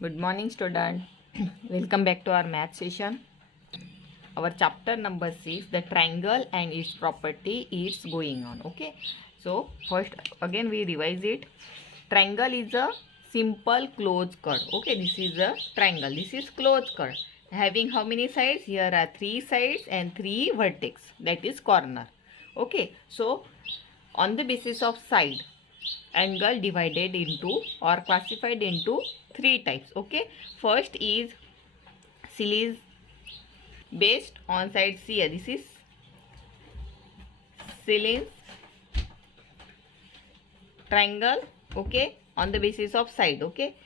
Good morning, student. Welcome back to our math session. Our chapter number 6, the triangle and its property is going on. Okay. So first again we revise it. Triangle is a simple closed curve. Okay, this is a triangle. This is closed curve. Having how many sides? Here are 3 sides and 3 vertex. That is corner. Okay. So on the basis of side, angle divided into or classified into 3 types. Okay, first is series based on side C. This is Sillins triangle. Okay, on the basis of side. Okay,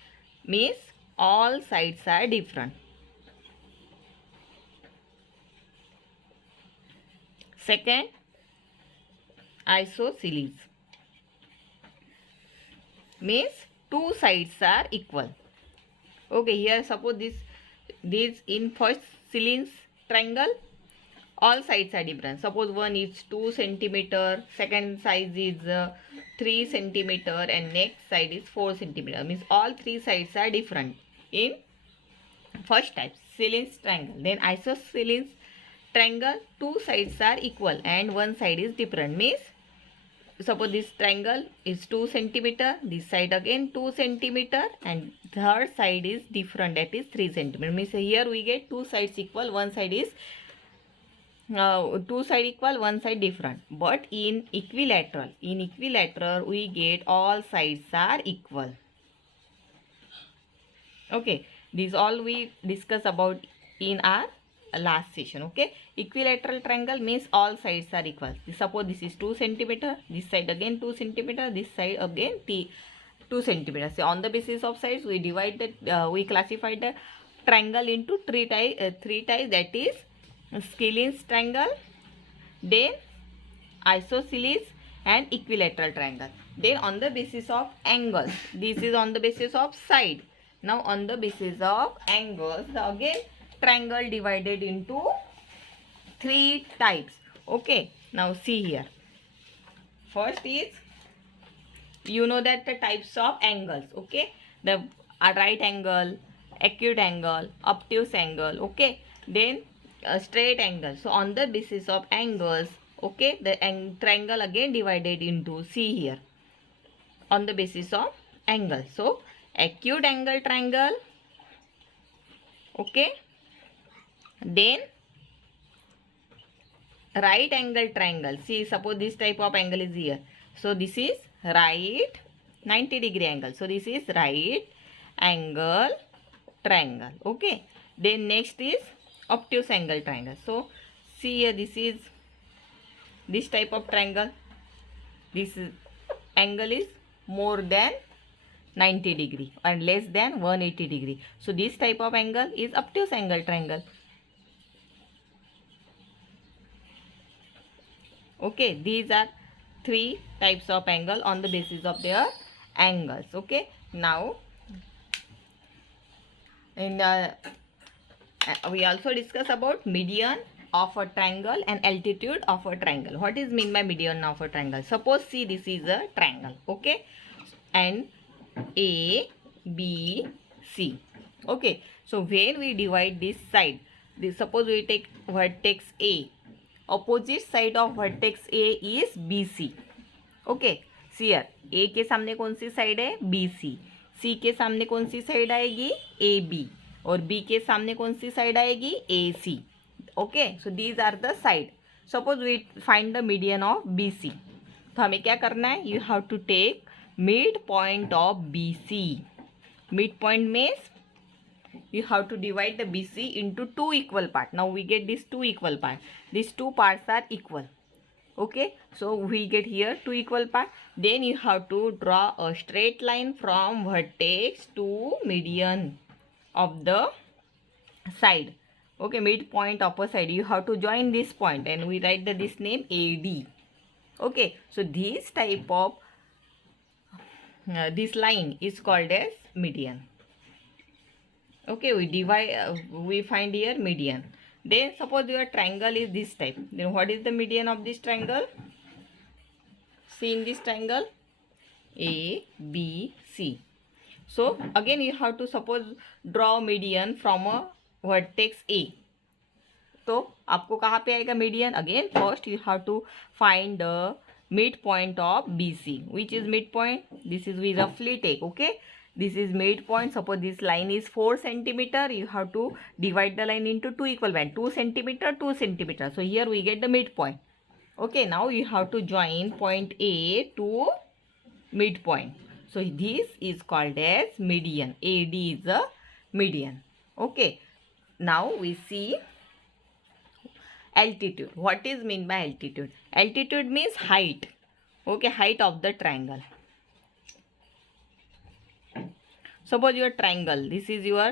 means all sides are different. Second, isosceles means two sides are equal. Okay, here suppose this in first Sillins triangle, all sides are different. Suppose one is 2 centimeter, second size is 3 centimeter, and next side is 4 centimeter. Means all three sides are different in first type Sillins triangle. Then isosceles triangle, two sides are equal and one side is different. Means suppose this triangle is 2 centimeter, this side again 2 centimeter, and third side is different, that is 3 centimeter. Means here we get two sides equal, one side is two side equal, one side different. But in equilateral we get all sides are equal. Okay, this all we discuss about in our last session. Okay, equilateral triangle means all sides are equal. Suppose this is 2 centimeter, this side again 2 centimeter, this side again 2 centimeter. So on the basis of sides we divide that, we classify the triangle into three types, that is Sillins triangle, then isosceles and equilateral triangle. Then on the basis of angles, this is on the basis of side. Now on the basis of angles, again triangle divided into three types. Okay, now see here. First is, you know that the types of angles. Okay, the right angle, acute angle, obtuse angle. Okay, then a straight angle. So on the basis of angles, okay, the triangle again divided into, see here, on the basis of angle. So acute angle triangle. Okay, then right angle triangle. See, suppose this type of angle is here. So this is right 90-degree angle. So this is right angle triangle. Okay, then next is obtuse angle triangle. So see here, this is this type of triangle. This angle is more than 90 degree and less than 180 degree. So this type of angle is obtuse angle triangle. Okay, these are three types of angle on the basis of their angles. Okay, now in we also discuss about median of a triangle and altitude of a triangle. What is mean by median of a triangle? Suppose see, this is a triangle. Okay, and A, B, C. Okay, so when we divide this side, suppose we take vertex A, opposite side of vertex A is BC. Okay, see here, A के सामने कौन सी side है? BC. C के सामने कौन सी side आएगी? AB. और B के सामने कौन सी साइड आएगी? AC. Okay, so these are the side. Suppose we find the median of BC. तो हमें क्या करना है? You have to take midpoint of BC. Midpoint means you have to divide the BC into two equal parts. Now we get these two equal parts. These two parts are equal. Okay, so we get here two equal parts. Then you have to draw a straight line from vertex to median of the side. Okay, midpoint upper side. You have to join this point and we write this name AD. Okay, so this type of this line is called as median. Okay, we divide, we find here median. Then suppose your triangle is this type. Then what is the median of this triangle? See in this triangle A, B, C. So again you have to suppose draw median from a vertex A. तो आपको कहाँ पे आएगा median? Again first you have to find the mid point of BC. Which is mid point? This is we रफली take, okay, this is mid point. Suppose this line is 4 centimeter, you have to divide the line into two equal band, 2 centimeter, 2 centimeter. So here we get the midpoint. Okay, now you have to join point A to midpoint. So this is called as median. AD is a median. Okay, now we see altitude. What is mean by altitude? Altitude means height. Okay, height of the triangle. Suppose your triangle, this is your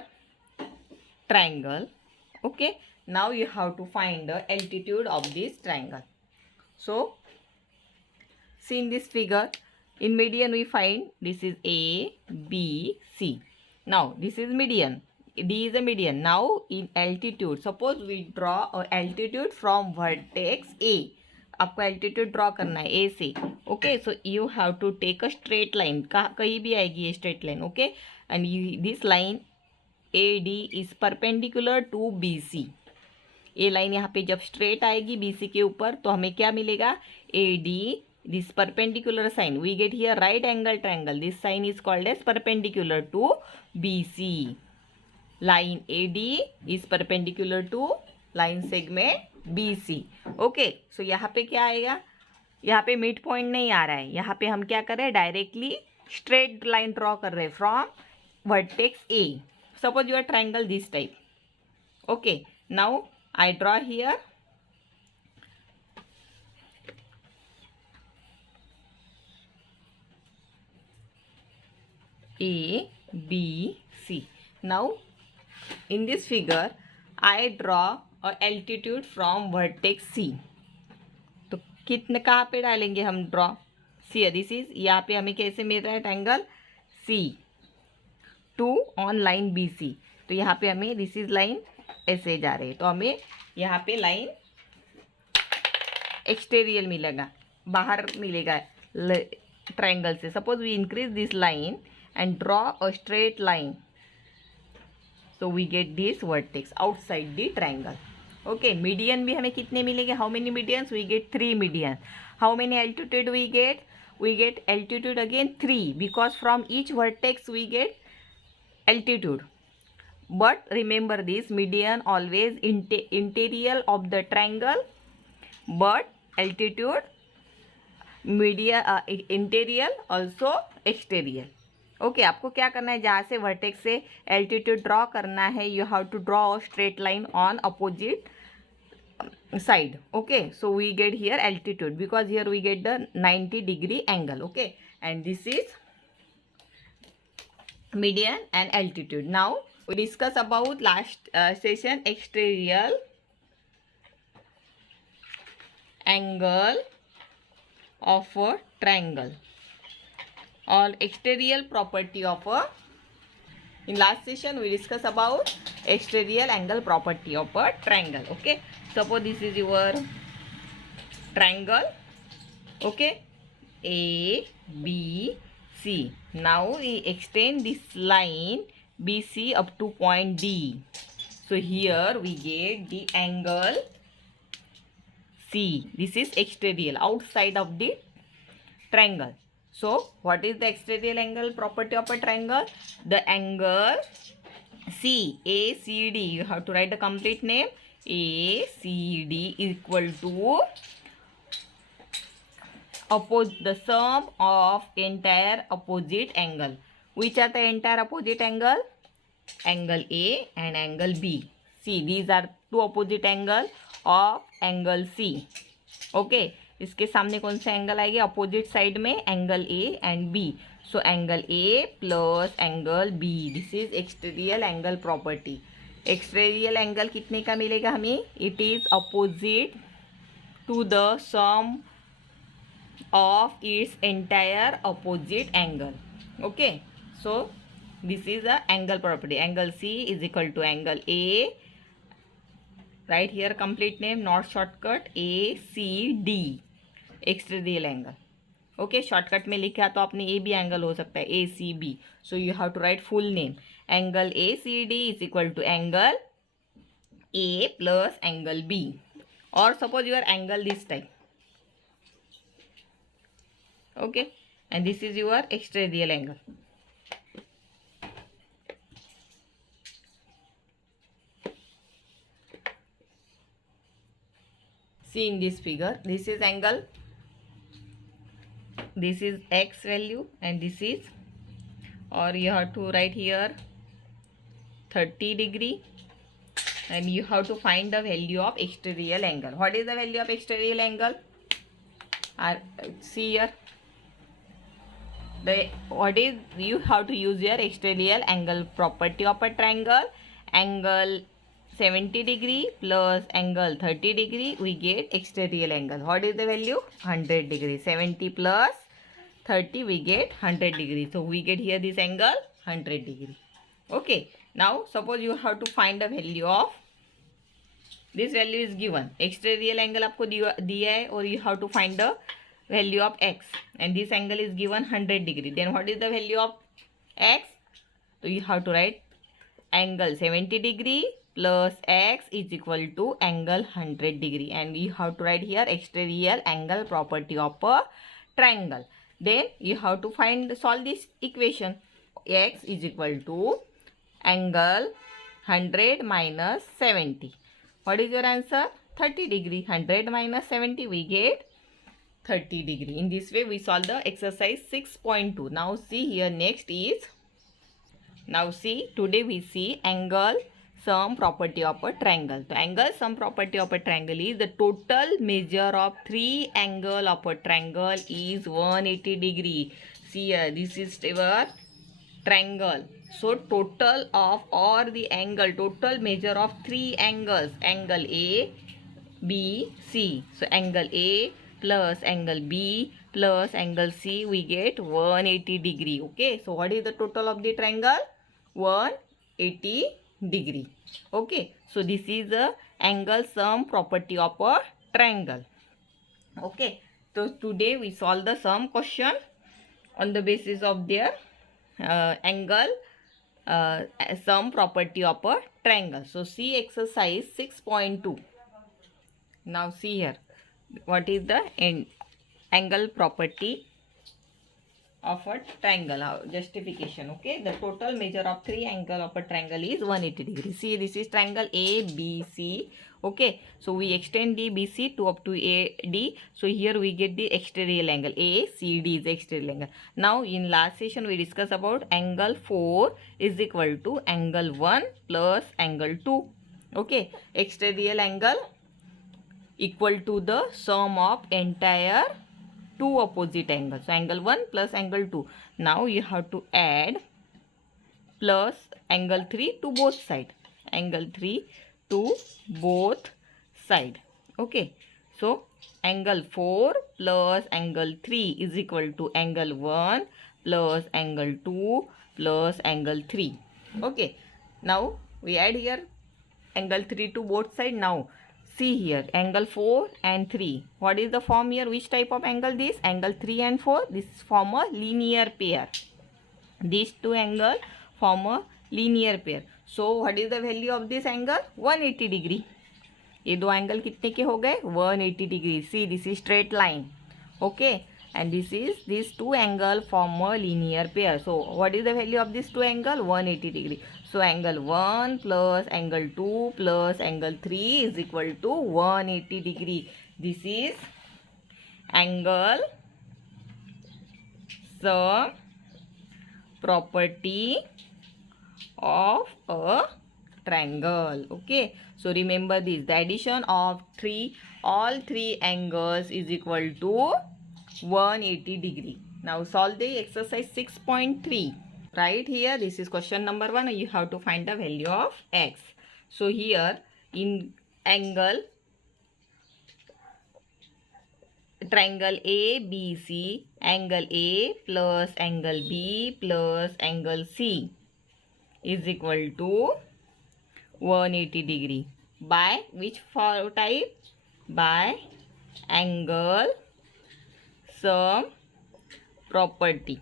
triangle. Okay, now you have to find the altitude of this triangle. So see in this figure, in median we find this is A, B, C. Now this is median, D is a median. Now in altitude, suppose we draw a altitude from vertex A. आपको altitude draw करना है A से. Okay, so you have to take a straight line. कहीं भी आएगी ये straight line. Okay, and this line AD is perpendicular to BC. ये line यहाँ पे जब स्ट्रेट आएगी BC के ऊपर तो हमें क्या मिलेगा? AD, this perpendicular sign, we get here right angle triangle. This sign is called as perpendicular to BC. Line AD is perpendicular to line segment BC. Okay, so यहाँ पे क्या आएगा? यहाँ पे मिड पॉइंट नहीं आ रहा है. यहाँ पे हम क्या कर रहे हैं? डायरेक्टली स्ट्रेट लाइन ड्रॉ कर रहे हैं from vertex A. Suppose your triangle this type. Okay, now I draw here A, B, C. Now in this figure I draw और एल्टीट्यूड फ्रॉम वर्टेक्स C. तो कितने कहाँ पे डालेंगे हम ड्रॉ? सी, दिस इज, यहाँ पे हमें कैसे मिल रहा है triangle C2 on line BC. तो यहाँ पे हमें दिस इज लाइन ऐसे जा रहे हैं, तो हमें यहाँ पे लाइन एक्सटेरियल मिलेगा, बाहर मिलेगा ट्रायंगल से. Suppose we increase this line and draw a straight line. So we get this vertex outside the triangle. Okay, median भी हमें कितने मिलेंगे? How many medians? We get 3 median. How many altitude we get? We get altitude again 3, because from each vertex we get altitude. But remember this, median always interior of the triangle, but altitude interior also exterior. Okay, आपको क्या करना है? जहाँ से vertex से altitude draw करना है, you have to draw straight line on opposite side. Okay, so we get here altitude because here we get the 90 degree angle. Okay, and this is median and altitude. Now we discuss about last session exterior angle of a triangle or exterior property of a. In last session we discuss about exterior angle property of a triangle. Okay, suppose this is your triangle. Okay, A, B, C. Now we extend this line BC up to point D. So here we get the angle C. This is exterior, outside of the triangle. So what is the exterior angle property of a triangle? The angle ACD, you have to write the complete name. ACD equal to the sum of entire opposite angle. Which are the entire opposite angle? Angle A and angle B. See, these are two opposite angle of angle C. Okay, इसके सामने कौन सा angle आएगा? Opposite side में angle A and B. So angle A plus angle B. This is exterior angle property. Exterior angle कितने का मिलेगा हमें? It is opposite to the sum of its entire opposite angle. Okay, so this is a angle property. Angle C is equal to angle A. Write here complete name, not shortcut. ACD, exterior angle. Okay, shortcut में लिखा तो आपने A B angle हो सकता है, A C B. So you have to write full name. Angle A C D is equal to angle A plus angle B. और suppose your angle this type. Okay, and this is your extra-radial angle. See in this figure, this is angle, this is x value, and this is, or you have to write here 30 degree, and you have to find the value of extra-radial angle. What is the value of extra-radial angle? See here. What is, you have to use your extra-radial angle property of a triangle. Angle 70 degree plus angle 30 degree, we get extra-radial angle. What is the value? 100 degree. 70 plus 30, we get 100 degree. So we get here this angle 100 degree. Okay, now suppose you have to find the value of, this value is given, extra-radial angle आपको दिया है, और you have to find the value of x, and this angle is given 100 degree. Then what is the value of x? So you have to write angle 70 degree plus x is equal to angle 100 degree, and you have to write here extra-radial angle property of a triangle. Then you have to solve this equation. X is equal to angle 100 minus 70. What is your answer? 30 degree. 100 minus 70, we get 30 degree. In this way we solve the exercise 6.2. Now see here, next is, now see, today we see angle sum property of a triangle. So angle sum property of a triangle is the total measure of three angle of a triangle is 180 degree. See here, this is our triangle. So total of all the angle, total measure of three angles, angle A, B, C. So angle A plus angle B plus angle C, we get 180 degree. Okay, so what is the total of the triangle? 180 degree. Okay, so this is the angle sum property of a triangle. Okay, so today we solve the sum question on the basis of their angle sum property of a triangle. So see exercise 6.2. Now see here, what is the angle property of a triangle? Justification. Okay, the total measure of three angle of a triangle is 180 degree. See, this is triangle ABC. Okay, so we extend the BC to up to AD. So here we get the extra-radial angle. ACD is extra-radial angle. Now in last session we discussed about angle 4 is equal to angle 1 plus angle 2. Okay, extra-radial angle equal to the sum of entire two opposite angles. So angle 1 plus angle 2. Now you have to add plus angle 3 to both sides. Angle 3 to both side. Okay, so angle 4 plus angle 3 is equal to angle 1 plus angle 2 plus angle 3. Okay, now we add here angle 3 to both side. Now see here, angle 4 and 3. What is the form here? Which type of angle this? Angle 3 and 4. This form a linear pair. These two angles form a linear pair. So what is the value of this angle? 180 degree. ये दो angle कितने के हो गए? 180 degree. See, this is straight line. Okay, and this is, these two angle form a linear pair. So what is the value of this two angle? 180 degree. So angle 1 plus angle 2 plus angle 3 is equal to 180 degree. This is angle sum property of a triangle. Okay, so remember this, the addition of all three angles is equal to 180 degree. Now solve the exercise 6.3. Right here, this is question number 1. You have to find the value of x. So here in angle triangle ABC, angle A plus angle B plus angle C is equal to 180 degree. By which type? By angle sum property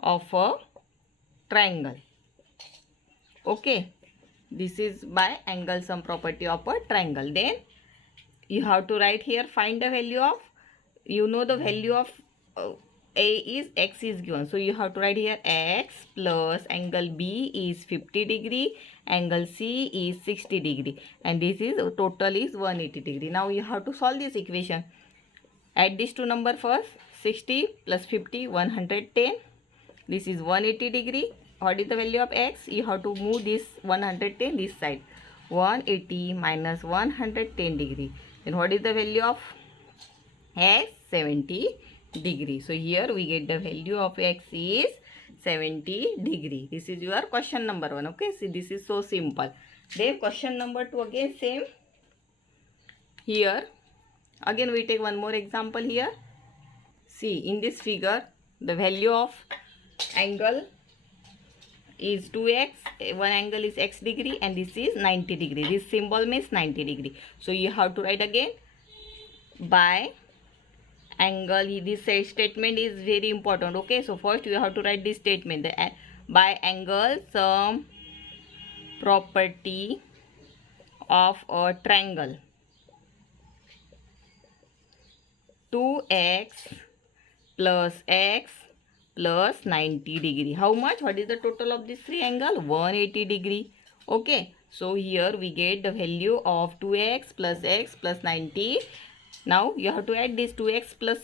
of a triangle. Okay, this is by angle sum property of a triangle. Then you have to write here, find the value of, you know the value of a is x is given, so you have to write here x plus angle b is 50 degree, angle c is 60 degree, and this is total is 180 degree. Now you have to solve this equation. Add these two number first. 60 plus 50, 110. This is 180 degree. What is the value of x? You have to move this 110 this side. 180 minus 110 degree. Then what is the value of x? 70 degree. So here we get the value of x is 70 degree. This is your question number 1. Okay, see, this is so simple. Then question number 2 again same. Here again we take one more example here. See, in this figure the value of angle is 2x, one angle is x degree, and this is 90 degree. This symbol means 90 degree. So you have to write again by angle. This statement is very important. Okay, so first you have to write this statement, the by angle sum property of a triangle. 2x plus x plus 90 degree. How much? What is the total of this triangle? 180 degree. Okay, so here we get the value of 2x plus x plus 90. Now you have to add this 2x plus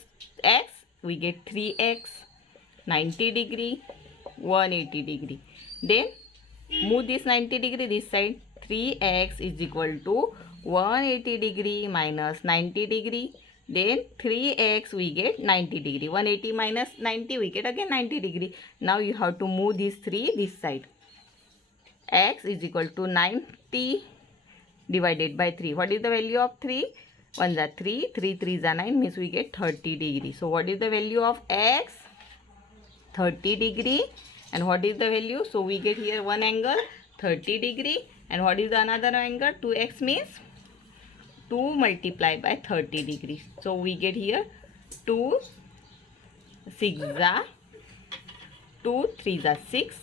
x. We get 3x, 90 degree, 180 degree. Then move this 90 degree this side. 3x is equal to 180 degree minus 90 degree. Then 3x we get 90 degree. 180 minus 90 we get again 90 degree. Now you have to move this 3 this side. X is equal to 90 divided by 3. What is the value of 3? 1 is 3, 3 3 is 9, means we get 30 degree. So what is the value of x? 30 degree. And what is the value? So we get here one angle 30 degree. And what is the another angle? 2x means 2 multiplied by 30 degrees. So we get here 2 6 are 2 3 are 6.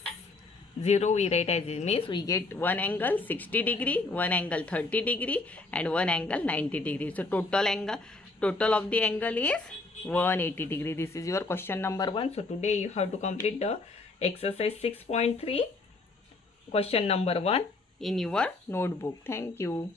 0 we write as it, means we get one angle 60 degree, one angle 30 degree, and one angle 90 degree. So total of the angle is 180 degree. This is your question number 1. So today you have to complete the exercise 6.3 question number 1 in your notebook. Thank you.